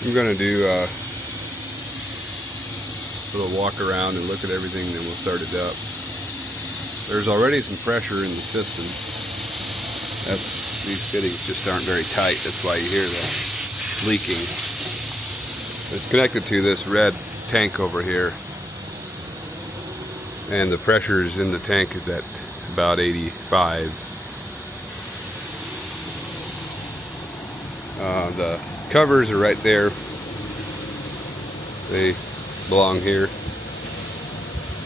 I'm going to do a little walk around and look at everything, then we'll start it up. There's already some pressure in the system. These fittings just aren't very tight. That's why you hear the leaking. It's connected to this red tank over here, and the pressure is in the tank is at about 85. The covers are right there. They belong here.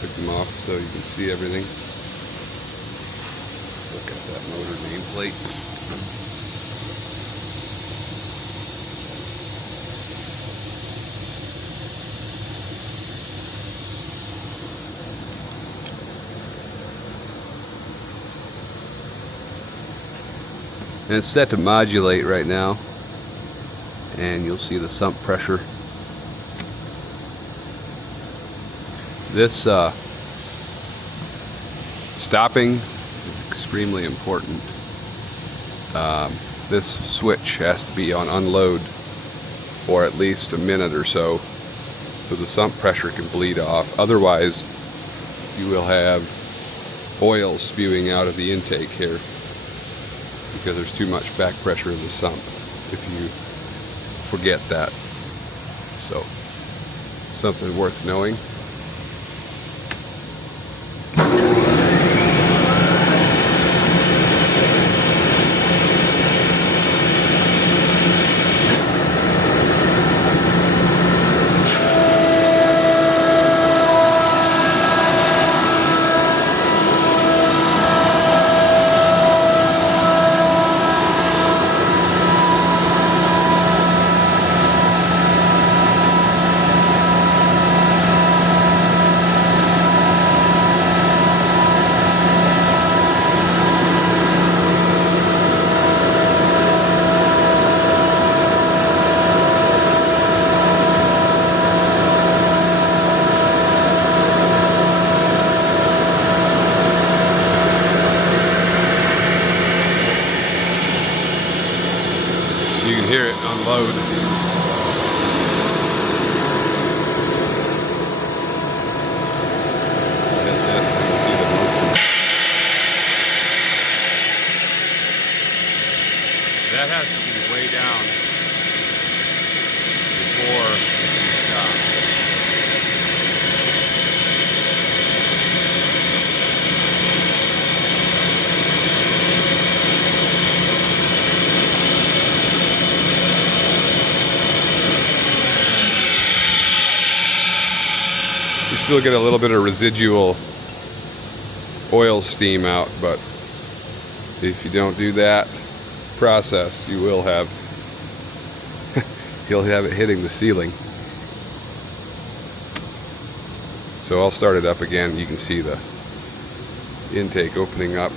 Took them off so you can see everything. Look at that motor nameplate. And it's set to modulate right now, and you'll see the sump pressure. This stopping is extremely important. This switch has to be on unload for at least a minute or so the sump pressure can bleed off. Otherwise, you will have oil spewing out of the intake here, because there's too much back pressure in the sump if you forget that. So, something worth knowing. You can hear it unload. That has to be way down before you stop. You still get a little bit of residual oil steam out, but if you don't do that process, you will have you'll have it hitting the ceiling. So I'll start it up again. You can see the intake opening up.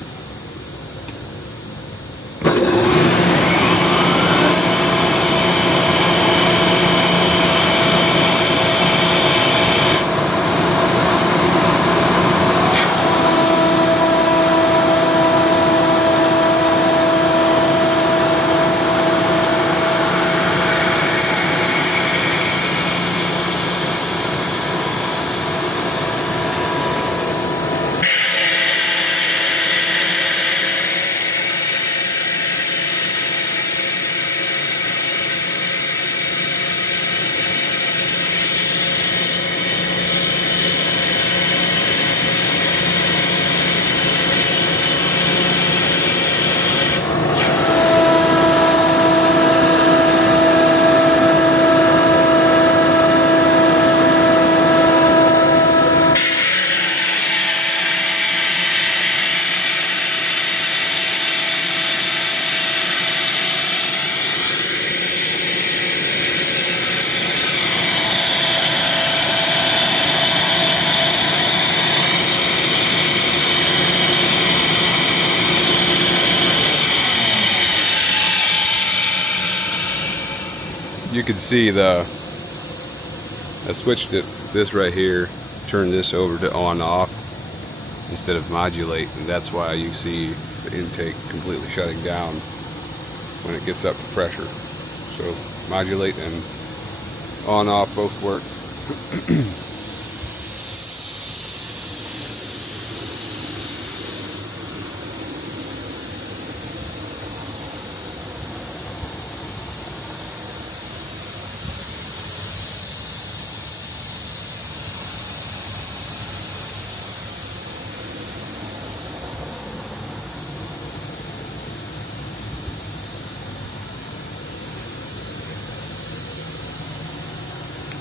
You can see I switched this right here, turned this over to on off instead of modulate, and that's why you see the intake completely shutting down when it gets up to pressure. So modulate and On, off, both work.